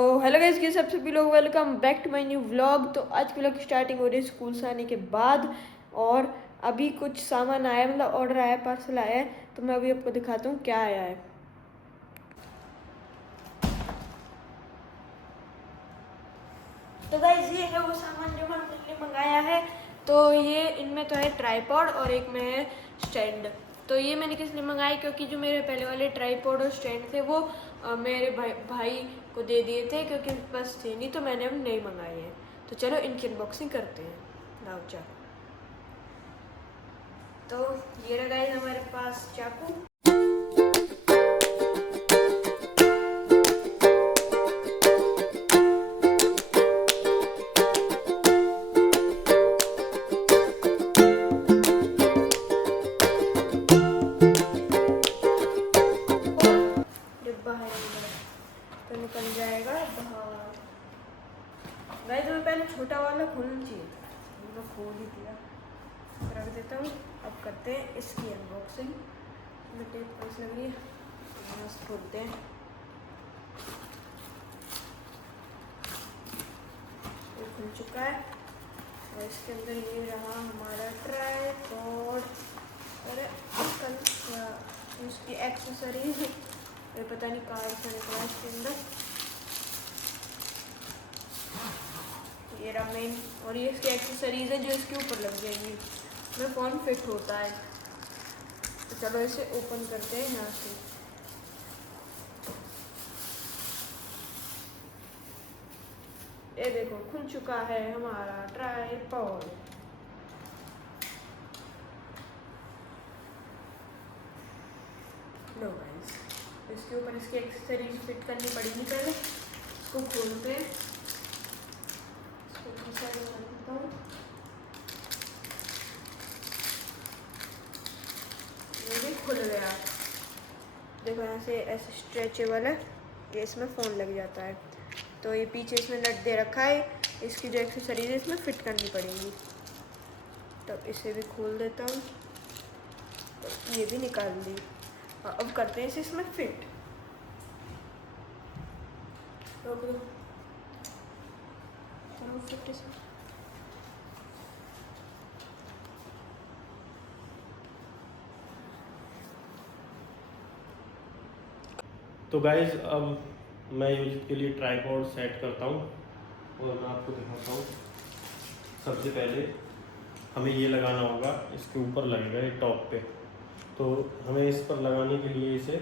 तो hello guys, के सब सभी लोग welcome back to my new vlog. तो आज की व्लॉग की स्टार्टिंग हो रही है स्कूल से आने के बाद, और अभी कुछ सामान आया, मतलब ऑर्डर आया, पार्सल आया है। तो मैं अभी आपको दिखाता हूँ क्या आया है। तो गाइस, ये है वो सामान जो हमने मंगाया है। तो ये इनमें तो है ट्राईपॉड और एक में है स्टैंड। तो ये मैंने किस लिए मंगाया, क्योंकि जो मेरे पहले वाले ट्राईपॉड और स्टैंड थे वो मेरे भाई को दे दिए थे, क्योंकि उनके पास थे नहीं, तो मैंने अब नए मंगाए हैं। तो चलो इनकी अनबॉक्सिंग करते हैं। लाओ चाकू। तो ये रहा गाइस हमारे पास चाकू। डिब्बा है अंदर, तो निकल जाएगा बाहर। गाइस मैं पहले छोटा वाला खोलना चाहिए था, मैं खोल ही दिया। रख देता हूँ। अब करते हैं इसकी अनबॉक्सिंग। में टेप पैस लग रही है, मस्त खोलते हैं। ये खुल चुका है और इसके अंदर ये रहा हमारा ट्राईपॉड और कल इसकी एक्सेसरीज। ये पता नहीं कार्ड से निकला इसके अंदर। ये रहा मेन, और ये इसकी एक्सेसरीज है जो इसके ऊपर लग जाएंगी, इसमें फ़ोन फिट होता है। तो चलो इसे ओपन करते हैं यहाँ से। ये देखो खुल चुका है हमारा ट्राईपॉड। लो गाइस, इसके ऊपर इसकी एक्सेसरीज फिट करनी पड़ेगी। पहले इसको खोलते हैं, इसको खींचा देता हूँ। ये भी खुल गया। देखो यहाँ से ऐसे स्ट्रेचेबल है, ये इसमें फ़ोन लग जाता है। तो ये पीछे इसमें नट दे रखा है, इसकी जो एक्सेसरीज है इसमें फिट करनी पड़ेगी। तो इसे भी खोल देता हूँ, तो ये भी निकाल दी। अब करते हैं इसे इसमें फिट। रोक दो, करो फिट इसमें। तो गाइज अब मैं यूज के लिए ट्राईपॉड सेट करता हूँ और मैं आपको दिखाता हूँ। सबसे पहले हमें ये लगाना होगा, इसके ऊपर लगेगा ये टॉप पे। तो हमें इस पर लगाने के लिए इसे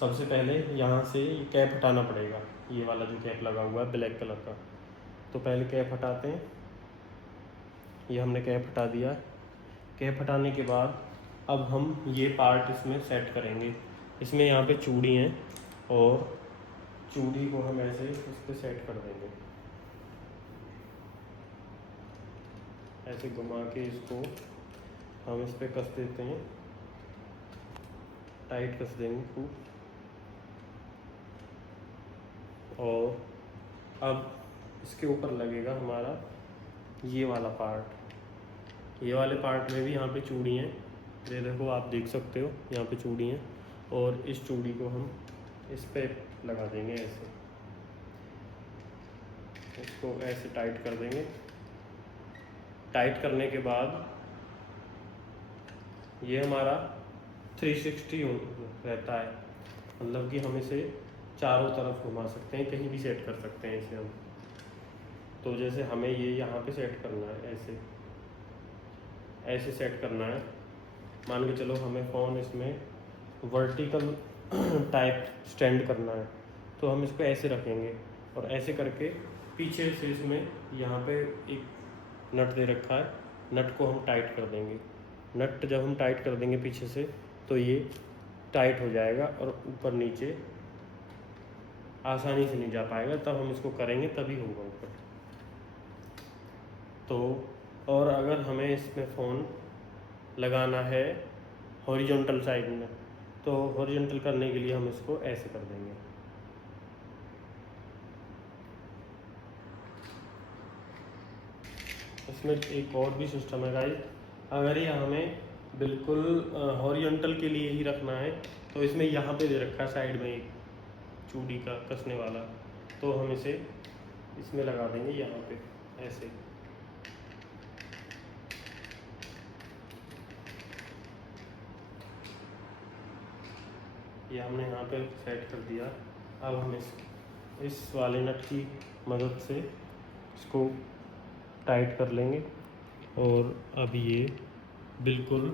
सबसे पहले यहाँ से ये कैप हटाना पड़ेगा, ये वाला जो कैप लगा हुआ है ब्लैक कलर का। तो पहले कैप हटाते हैं। ये हमने कैप हटा दिया। कैप हटाने के बाद अब हम ये पार्ट इसमें सेट करेंगे। इसमें यहाँ पे चूड़ी हैं और चूड़ी को हम ऐसे इस पर सेट कर देंगे, ऐसे घुमा के इसको हम इस पर कस देते हैं, टाइट कस देंगे खूब। और अब इसके ऊपर लगेगा हमारा ये वाला पार्ट। ये वाले पार्ट में भी यहाँ पे चूड़ी हैं, ये देखो आप देख सकते हो यहाँ पे चूड़ी हैं। और इस चूड़ी को हम इस पे लगा देंगे, ऐसे इसको ऐसे टाइट कर देंगे। टाइट करने के बाद ये हमारा 360 रहता है, मतलब कि हम इसे चारों तरफ घुमा सकते हैं, कहीं भी सेट कर सकते हैं इसे हम। तो जैसे हमें ये यहाँ पे सेट करना है, ऐसे ऐसे सेट करना है। मान के चलो हमें फ़ोन इसमें वर्टिकल टाइप स्टैंड करना है, तो हम इसको ऐसे रखेंगे और ऐसे करके पीछे से इसमें यहाँ पे एक नट दे रखा है, नट को हम टाइट कर देंगे। नट जब हम टाइट कर देंगे पीछे से, तो ये टाइट हो जाएगा और ऊपर नीचे आसानी से नहीं जा पाएगा। तब हम इसको करेंगे तभी होगा ऊपर। तो और अगर हमें इसमें फ़ोन लगाना है हॉरिजॉन्टल साइड में, तो हॉरिजॉन्टल करने के लिए हम इसको ऐसे कर देंगे। इसमें एक और भी सिस्टम है गाइस, अगर ये हमें बिल्कुल हॉरिजॉन्टल के लिए ही रखना है, तो इसमें यहाँ पे दे रखा है साइड में एक चूड़ी का कसने वाला, तो हम इसे इसमें लगा देंगे यहाँ पे ऐसे। ये हमने यहाँ पे सेट कर दिया। अब हम इस वाले नट की मदद से इसको टाइट कर लेंगे और अब ये बिल्कुल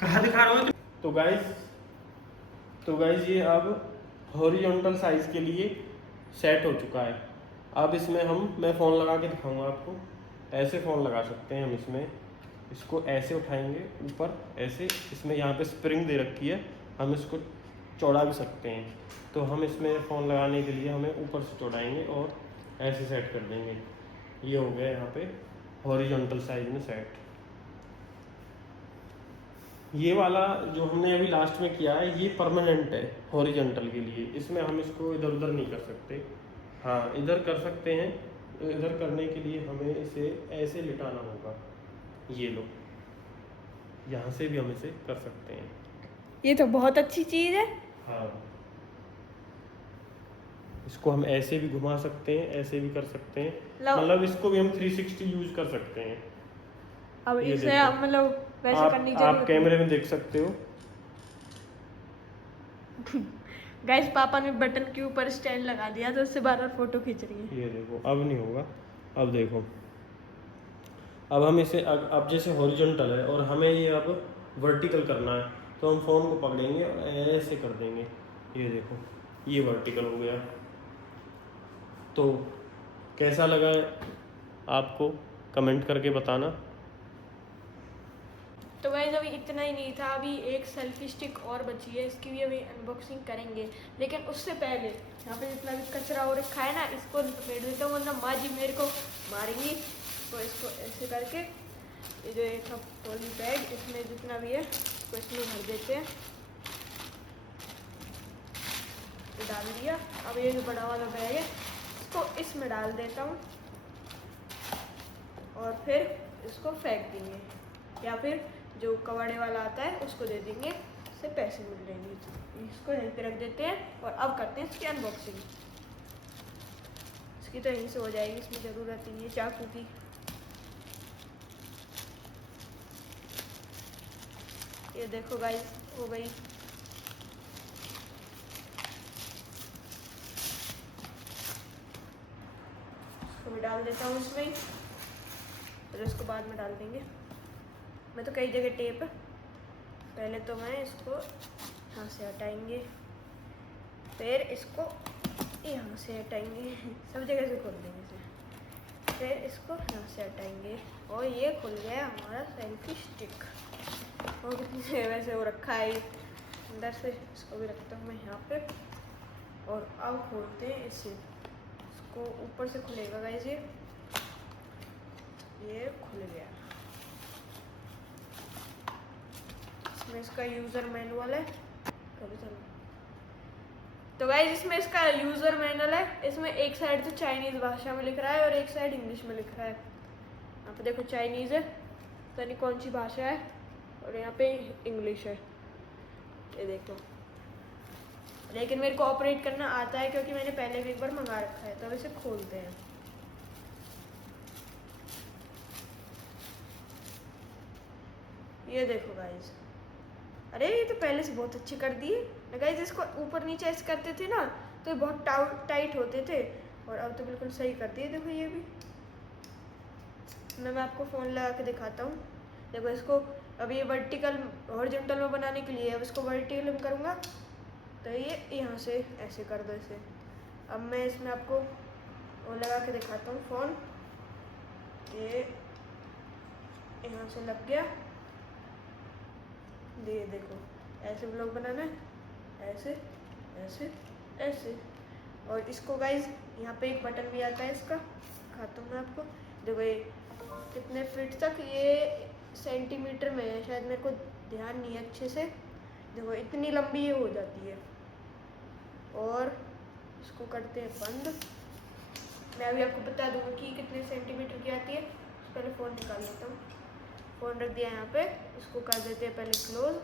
कहाँ दिखा रहा हूँ। तो गाइज ये अब हॉरिजॉन्टल साइज़ के लिए सेट हो चुका है। अब इसमें मैं फ़ोन लगा के दिखाऊंगा आपको। ऐसे फ़ोन लगा सकते हैं हम इसमें। इसको ऐसे उठाएंगे ऊपर ऐसे, इसमें यहाँ पे स्प्रिंग दे रखी है, हम इसको चौड़ा भी सकते हैं। तो हम इसमें फ़ोन लगाने के लिए हमें ऊपर से चौड़ाएंगे और ऐसे सेट कर देंगे। ये हो गया यहाँ पे हॉरिजॉन्टल साइज में सेट। ये वाला जो हमने अभी लास्ट में किया है ये परमानेंट है हॉरिजॉन्टल के लिए। इसमें हम इसको इधर उधर नहीं कर सकते। हाँ, इधर कर सकते हैं। इधर करने के लिए हमें इसे ऐसे लिटाना होगा। ये लो, यहाँ से भी हम इसे कर सकते हैं। ये तो बहुत अच्छी चीज़ है। हाँ, इसको हम ऐसे भी घुमा सकते हैं, ऐसे भी कर सकते हैं, मतलब इसको भी हम 360 यूज कर सकते हैं। अब इसे हम मतलब वैसे करने की जरूरत आप कैमरे में देख सकते हो। गाइस पापा ने बटन के ऊपर स्टैंड लगा दिया तो उससे बार बार फोटो खींच रही है। ये देखो, अब नहीं होगा। अब देखो, अब हम इसे अब जैसे हॉरिजॉन्टल है और हमें ये अब वर्टिकल करना है, तो हम फ़ोन को पकड़ेंगे और ऐसे कर देंगे। ये देखो, ये वर्टिकल हो गया। तो कैसा लगा आपको कमेंट करके बताना। तो गाइस अभी इतना ही नहीं था, अभी एक सेल्फी स्टिक और बची है, इसकी भी अभी अनबॉक्सिंग करेंगे। लेकिन उससे पहले यहाँ पे जितना भी कचरा हो रखा है ना, इसको फेंक देता हूँ वरना माँ जी मेरे को मारेंगी। तो इसको ऐसे करके ये जो एक पॉली बैग, इसमें जितना भी है इसको इसमें भर देते हैं। डाल दिया। अब ये जो बड़ा वाला बैग है इसको इसमें डाल देता हूँ और फिर इसको फेंक देंगे, या फिर जो कबाड़े वाला आता है उसको दे देंगे, इससे पैसे मिल जाएंगे। इसको यहीं पे रख देते हैं और अब करते हैं इसकी अनबॉक्सिंग। इसकी तो यहीं से हो जाएगी, इसमें ज़रूरत नहीं है चाकू की। ये देखो गाइस, हो गई। इसको भी डाल देता हूँ इसमें, फिर इसको बाद में डाल देंगे। मैं तो कई जगह टेप, पहले तो मैं इसको यहाँ से हटाएंगे, फिर इसको यहाँ से हटाएंगे, सब जगह से खोल देंगे इसे, फिर इसको यहाँ से हटाएंगे और ये खुल गया हमारा सेल्फी स्टिक। और कितनी वैसे वो रखा है अंदर से, इसको भी रखता हूँ मैं यहाँ पे। और अब खोलते हैं इसे, इसको ऊपर से खुलेगा गाइस, ये खुल गया। इसमें इसका यूज़र मैनुअल है। तो गाइस इसमें इसका यूज़र मैनुअल है। इसमें एक साइड तो चाइनीज़ भाषा में लिख रहा है और एक साइड इंग्लिश में लिख रहा है। यहाँ पे देखो चाइनीज़ है, पता नहीं कौन सी भाषा है, और यहाँ पे इंग्लिश है, ये देखो। लेकिन मेरे को ऑपरेट करना आता है क्योंकि मैंने पहले भी एक बार मंगा रखा है। तो अब इसे खोलते हैं। ये देखो गाइस, अरे ये तो पहले से बहुत अच्छे कर दिए ना गाइस। इसको ऊपर नीचे ऐसे करते थे ना तो ये बहुत टाइट होते थे, और अब तो बिल्कुल सही कर दिए। देखो ये भी, मैं आपको फ़ोन लगा के दिखाता हूँ। देखो इसको अब ये वर्टिकल हॉरिजॉन्टल में बनाने के लिए, अब इसको वर्टिकल में करूँगा तो ये यहाँ से ऐसे कर दो इसे। अब मैं इसमें आपको वो लगा के दिखाता हूँ फ़ोन। ये यहाँ से लग गया, ये देखो ऐसे ब्लॉग बनाना है, ऐसे ऐसे ऐसे। और इसको गाइज यहाँ पे एक बटन भी आता है इसका, दिखाता हूँ मैं आपको। देखो ये कितने फीट तक, ये सेंटीमीटर में है शायद, मेरे को ध्यान नहीं है अच्छे से। देखो इतनी लंबी ये हो जाती है। और इसको करते हैं बंद। मैं अभी आपको बता दूँगा कि कितने सेंटीमीटर की आती है। पहले फ़ोन निकाल लेता हूँ। फ़ोन रख दिया यहाँ पे, इसको कर देते हैं पहले क्लोज।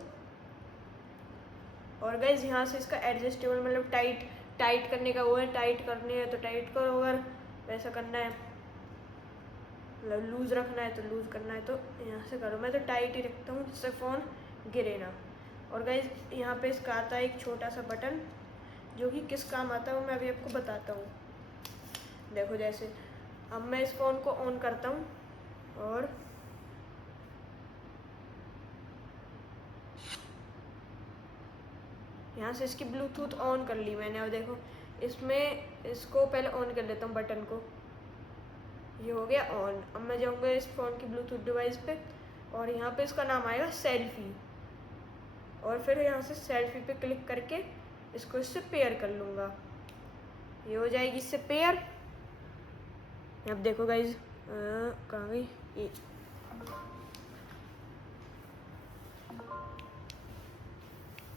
और गाइज यहाँ से इसका एडजस्टेबल मतलब टाइट टाइट करने का वो है, टाइट करनी है तो टाइट करो, अगर वैसा करना है मतलब लूज़ रखना है तो लूज़ करना है तो यहाँ से करो। मैं तो टाइट ही रखता हूँ जिससे फ़ोन गिरे ना। और गाइस यहाँ पे इसका आता है एक छोटा सा बटन जो कि किस काम आता है वो मैं अभी आपको बताता हूँ। देखो जैसे अब मैं इस फ़ोन को ऑन करता हूँ और यहाँ से इसकी ब्लूटूथ ऑन कर ली मैंने। अब देखो इसमें इसको पहले ऑन कर लेता हूँ बटन को, ये हो गया ऑन। अब मैं जाऊँगा इस फ़ोन की ब्लूटूथ डिवाइस पे और यहाँ पे इसका नाम आएगा सेल्फी, और फिर यहाँ से सेल्फी पे क्लिक करके इसको इससे पेयर कर लूँगा। ये हो जाएगी इससे पेयर। अब देखो गाइज कहाँ गई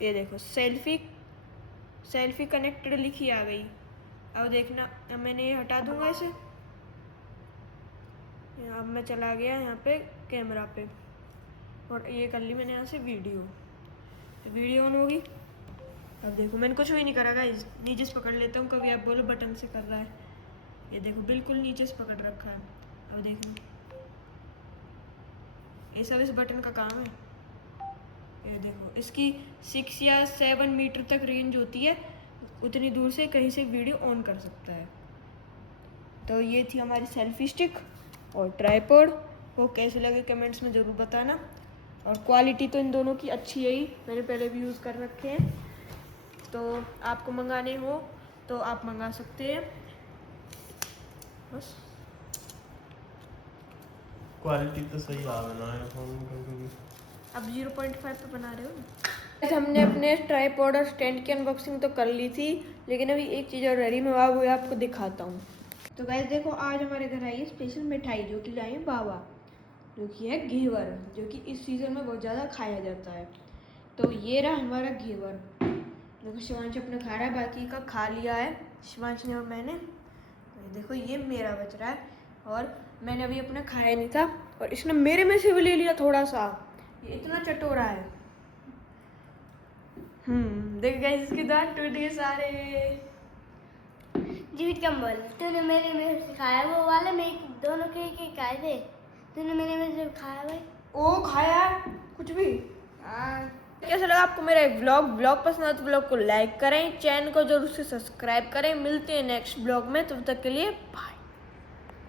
ये देखो सेल्फी कनेक्टेड लिखी आ गई। अब देखना, अब मैंने ये हटा दूंगा इसे। अब मैं चला गया यहाँ पे कैमरा पे और ये कर ली मैंने यहाँ से वीडियो ऑन होगी। अब देखो मैंने कुछ भी नहीं करा गाइस, नीचे से पकड़ लेता हूँ, कभी आप बोलो बटन से कर रहा है, ये देखो बिल्कुल नीचे से पकड़ रखा है। अब देखो ये सब इस बटन का काम है। ये देखो इसकी 6 या 7 मीटर तक रेंज होती है, उतनी दूर से कहीं से वीडियो ऑन कर सकता है। तो ये थी हमारी सेल्फी स्टिक और ट्राइपॉड। वो कैसे लगे कमेंट्स में ज़रूर बताना। और क्वालिटी तो इन दोनों की अच्छी है ही, मैंने पहले भी यूज़ कर रखे हैं। तो आपको मंगाने हो तो आप मंगा सकते हैं। बस क्वालिटी तो सही आ रहा है फोन की। अब 0.5 पे बना रहे हो ना। हमने अपने ट्राइपॉड और स्टैंड की अनबॉक्सिंग तो कर ली थी, लेकिन अभी एक चीज़ और रह रही, मैं वो आपको दिखाता हूँ। तो गाइस देखो आज हमारे घर आई है स्पेशल मिठाई जो कि लाई है बाबा, जो कि है घेवर, जो कि इस सीज़न में बहुत ज़्यादा खाया जाता है। तो ये रहा हमारा घेवर। देखो शिवांश अपने खा रहा है, बाकी का खा लिया है शिवांश ने और मैंने। देखो ये मेरा बच रहा है और मैंने अभी अपना खाया नहीं था और इसने मेरे में से भी ले लिया थोड़ा सा। ये इतना चटोरा है। देख गाइस इसके दांत टूट गए सारे। जीवित कंबल तूने मेरे में से खाया वो वाला, मैं दोनों के खाए थे, तूने मेरे में से खाया भाई। ओ खाया कुछ भी। कैसा लगा आपको मेरा ब्लॉग पसंद आया तो ब्लॉग को लाइक करें, चैनल को जरूर से सब्सक्राइब करें। मिलते हैं नेक्स्ट ब्लॉग में, तब तक के लिए बाय।